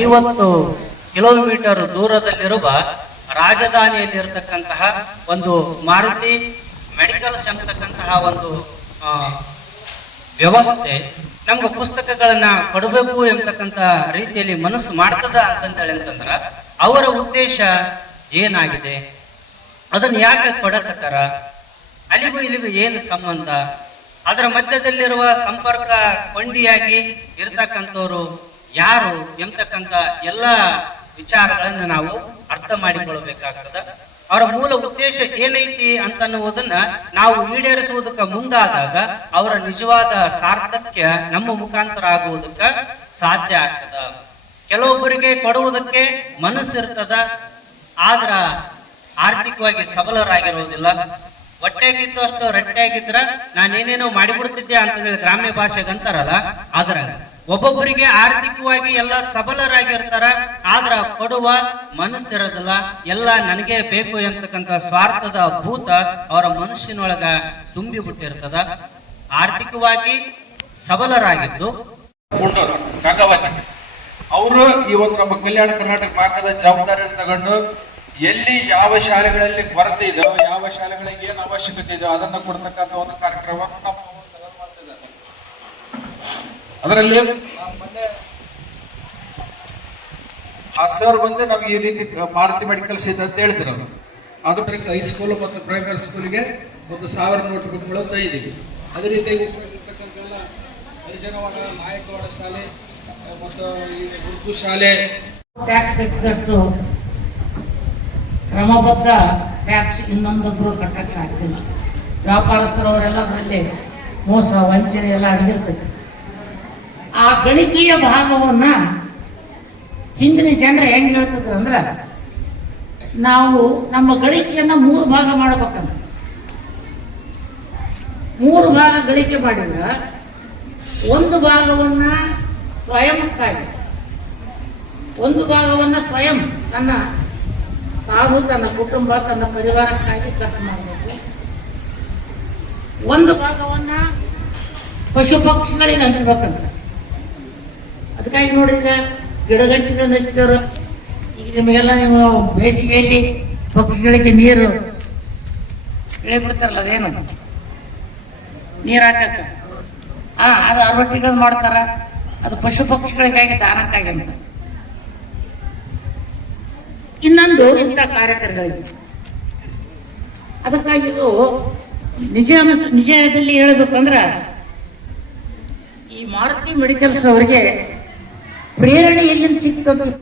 50 kilometre ದೂರದಲ್ಲಿರುವ ರಾಜಧಾನಿಯಲ್ಲಿರತಕ್ಕಂತಹ ಒಂದು Maruti medicals ಎಂಬತಕ್ಕಂತಹ ಒಂದು ವ್ಯವಸ್ಥೆ ನಮ್ಗೆ ಪುಸ್ತಕಗಳನ್ನ ಕೊಡಬೇಕು ಎಂಬತಕ್ಕಂತ ರೀತಿಯಲ್ಲಿ ಮನಸ್ಸು ಮಾಡ್ತದ ಅಂತಂದ್ರ ಅವರ ಉದ್ದೇಶ ಏನಾಗಿದೆ, ಅದನ್ನ ಯಾಕೆ ಕೊಡಕತ್ತಾರ, ಅಲ್ಲಿಗೂ ಇಲ್ಲಿಗೂ ಏನು ಸಂಬಂಧ, ಅದರ ಮಧ್ಯದಲ್ಲಿರುವ ಸಂಪರ್ಕ ಕೊಂಡಿಯಾಗಿ ಇರತಕ್ಕಂಥವ್ರು ಯಾರು ಎಂಬತಕ್ಕಂಥ ಎಲ್ಲ ವಿಚಾರಗಳನ್ನ ನಾವು ಅರ್ಥ ಮಾಡಿಕೊಳ್ಳಬೇಕಾಗ್ತದ. ಅವರ ಮೂಲ ಉದ್ದೇಶ ಏನೈತಿ ಅಂತನ್ನುವುದನ್ನ ನಾವು ಈಡೇರಿಸುವುದಕ್ಕೆ ಮುಂದಾದಾಗ ಅವರ ನಿಜವಾದ ಸಾರ್ಥಕ್ಯ ನಮ್ಮ ಮುಖಾಂತರ ಆಗುವುದಕ್ಕೆ ಸಾಧ್ಯ ಆಗ್ತದ. ಕೆಲವೊಬ್ಬರಿಗೆ ಕೊಡುವುದಕ್ಕೆ ಮನಸ್ಸಿರ್ತದ, ಆದ್ರ ಆರ್ಥಿಕವಾಗಿ ಸಬಲರಾಗಿರುವುದಿಲ್ಲ. ಹೊಟ್ಟೆಗಿದ್ದು ಅಷ್ಟು ರಟ್ಟೆಯಾಗಿದ್ರ ನಾನೇನೇನೋ ಮಾಡಿಬಿಡ್ತಿದ್ದೆ ಅಂತಂದ್ರೆ ಗ್ರಾಮ್ಯ ಭಾಷೆಗೆ ಅಂತಾರಲ್ಲ, ಆದ್ರ ಒಬ್ಬೊಬ್ಬರಿಗೆ ಆರ್ಥಿಕವಾಗಿ ಎಲ್ಲ ಸಬಲರಾಗಿರ್ತಾರ, ಆದ್ರ ಕೊಡುವ ಮನಸ್ಸಿರೋದಿಲ್ಲ. ಎಲ್ಲ ನನಗೆ ಬೇಕು ಎಂತಕ್ಕಂಥ ಸ್ವಾರ್ಥದ ಭೂತ ಅವರ ಮನಸ್ಸಿನೊಳಗ ತುಂಬಿ ಬಿಟ್ಟಿರ್ತದ. ಆರ್ಥಿಕವಾಗಿ ಸಬಲರಾಗಿದ್ದು ಅವರು ಇವತ್ತು ನಮ್ಮ ಕಲ್ಯಾಣ ಕರ್ನಾಟಕ ಭಾಗದ ಜವಾಬ್ದಾರಿಯನ್ನು ತಗೊಂಡು ಎಲ್ಲಿ ಯಾವ ಶಾಲೆಗಳಲ್ಲಿ ಕೊರತೆ ಇದೆ, ಯಾವ ಶಾಲೆಗಳಿಗೆ ಏನು ಅವಶ್ಯಕತೆ ಇದೆ ಅದನ್ನ ಕೊಡ್ತಕ್ಕಂಥ ಒಂದು ಕಾರ್ಯಕ್ರಮವನ್ನು ನಾವು ಮಾಡ್ತಿದ್ದಾರೆ. ಅದರಲ್ಲಿ ಆ ಸರ್ ಬಂದು ನಮ್ಗೆ ಈ ರೀತಿ ಮಾರುತಿ ಮೆಡಿಕಲ್ಸ್ ಇದೆ ಅಂತ ಹೇಳ್ತಿರೋ ಅದಕ್ಕೆ ಹೈಸ್ಕೂಲ್ ಮತ್ತು ಪ್ರೈಮರಿ ಸ್ಕೂಲ್ಗೆ 1,000 ನೋಟ್ ಬುಕ್ಗಳು ತಂದಿದ್ದೀವಿ. ಅದೇ ರೀತಿಯಾಗಿ ಇರ್ತಕ್ಕಂಥೆಲ್ಲ ಹರಿಜನವಾಡ, ನಾಯಕವಾಡ ಶಾಲೆ ಮತ್ತು ಈ ಉರ್ದು ಶಾಲೆ ಟ್ಯಾಕ್ಸ್ ಕಟ್ಟಿದಷ್ಟು ಕ್ರಮಬದ್ಧ ಟ್ಯಾಕ್ಸ್ ಇನ್ನೊಂದೊಬ್ರು ಕಟ್ಟಕ್ಕೆ ಸಾಧ್ಯವಿಲ್ಲ. ವ್ಯಾಪಾರಸ್ಥರವರೆಲ್ಲ ಅದರಲ್ಲಿ ಮೋಸ ವಂಚನೆ ಎಲ್ಲ ಅಡಗಿರ್ತದೆ. ಆ ಗಳಿಕೆಯ ಭಾಗವನ್ನ ಹಿಂದಿನ ಜನರು ಹೆಂಗ್ ಹೇಳ್ತಿದ್ರು ಅಂದ್ರ, ನಾವು ನಮ್ಮ ಗಳಿಕೆಯನ್ನ 3 ಭಾಗ ಮಾಡಬೇಕಂತ. 3 ಭಾಗ ಗಳಿಕೆ ಮಾಡಿದ್ರ ಒಂದು ಭಾಗವನ್ನ ಸ್ವಯಂಕ್ಕಾಗಿ, ಒಂದು ಭಾಗವನ್ನ ಸ್ವಯಂ ತಾವು ತನ್ನ ಕುಟುಂಬ ತನ್ನ ಪರಿವಾರಕ್ಕಾಗಿ ಖರ್ಚು ಮಾಡಬೇಕು, ಒಂದು ಭಾಗವನ್ನ ಪಶು ಪಕ್ಷಿಗಳಿಗೆ ಹಂಚಬೇಕಂತ. ಅದಕ್ಕಾಗಿ ನೋಡಿದ ಗಿಡಗಂಟಿಗಳನ್ನು ಹಚ್ಚಿದವರು ಈಗ ನಿಮಗೆಲ್ಲ ನೀವು ಬೇಸಿಗೆಯಲ್ಲಿ ಪಕ್ಷಿಗಳಿಗೆ ನೀರು ಬಿಡ್ತಾರಲ್ಲ, ಅದೇನು ನೀರು ಹಾಕಕ್ಕ ಅದು ಅರವಟ್ಟಿಗಳು ಮಾಡ್ತಾರ, ಅದು ಪಶು ಪಕ್ಷಿಗಳಿಗಾಗಿ ದಾನಕ್ಕಾಗಿ ಅಂತ. ಇನ್ನೊಂದು ಇಂಥ ಕಾರ್ಯಕ್ರಮಗಳಿಗೆ ಅದಕ್ಕಾಗಿ ಇದು ನಿಜದಲ್ಲಿ ಹೇಳಬೇಕಂದ್ರ ಈ ಮಾರುತಿ ಮೆಡಿಕಲ್ಸ್ ಅವರಿಗೆ ಪ್ರೇರಣೆ ಎಲ್ಲಿಂದ ಸಿಕ್ತದ